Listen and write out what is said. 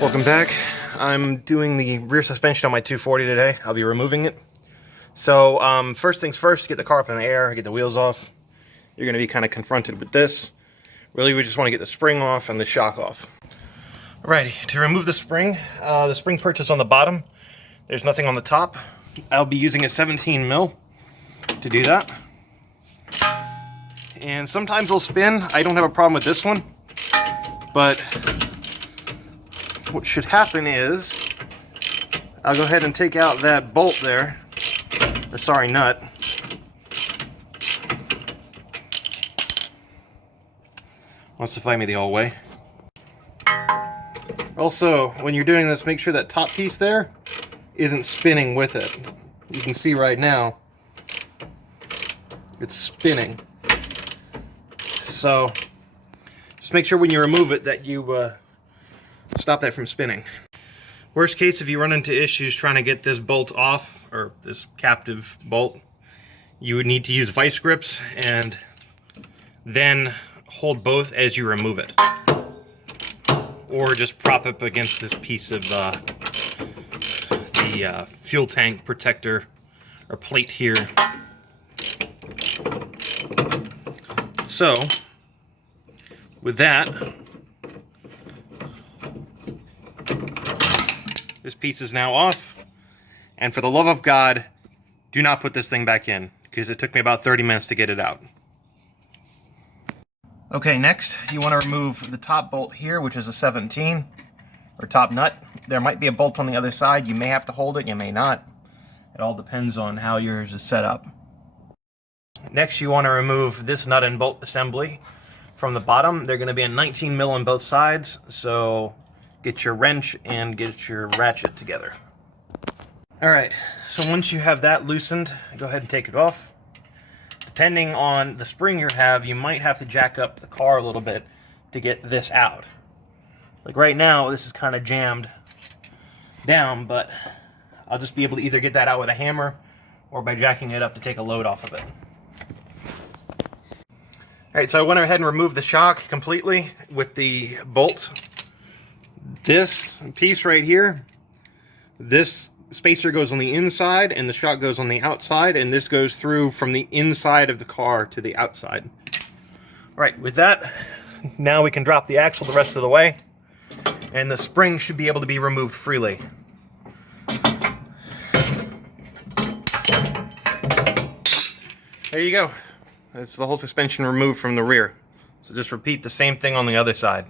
Welcome back. I'm doing the rear suspension on my 240 today. I'll be removing it. So first things first, get the car up in the air, get the wheels off. You're going to be kind of confronted with this. Really, we just want to get the spring off and the shock off. Alrighty, to remove the spring perch is on the bottom. There's nothing on the top. I'll be using a 17 mil to do that. And sometimes they'll spin. I don't have a problem with this one, but what should happen is I'll go ahead and take out that bolt there, or sorry, nut. Wants to fight me the whole way. Also, when you're doing this, make sure that top piece there isn't spinning with it. You can see right now it's spinning. So just make sure when you remove it that you stop that from spinning. Worst case, if you run into issues trying to get this bolt off, or this captive bolt, you would need to use vice grips and then hold both as you remove it. Or just prop up against this piece of the fuel tank protector or plate here. So, with that, this piece is now off, and for the love of God, do not put this thing back in, because it took me about 30 minutes to get it out. Okay, next, you want to remove the top bolt here, which is a 17, or top nut. There might be a bolt on the other side. You may have to hold it, you may not. It all depends on how yours is set up. Next, you want to remove this nut and bolt assembly from the bottom. They're going to be a 19 mil on both sides, so get your wrench and get your ratchet together. Alright, so once you have that loosened, go ahead and take it off. Depending on the spring you have, you might have to jack up the car a little bit to get this out. Like right now, this is kind of jammed down, but I'll just be able to either get that out with a hammer or by jacking it up to take a load off of it. Alright, so I went ahead and removed the shock completely with the bolt. This piece right here, this spacer goes on the inside and the shock goes on the outside, and this goes through from the inside of the car to the outside. Right, with that, now we can drop the axle the rest of the way, and the spring should be able to be removed freely. There you go. That's the whole suspension removed from the rear. So just repeat the same thing on the other side.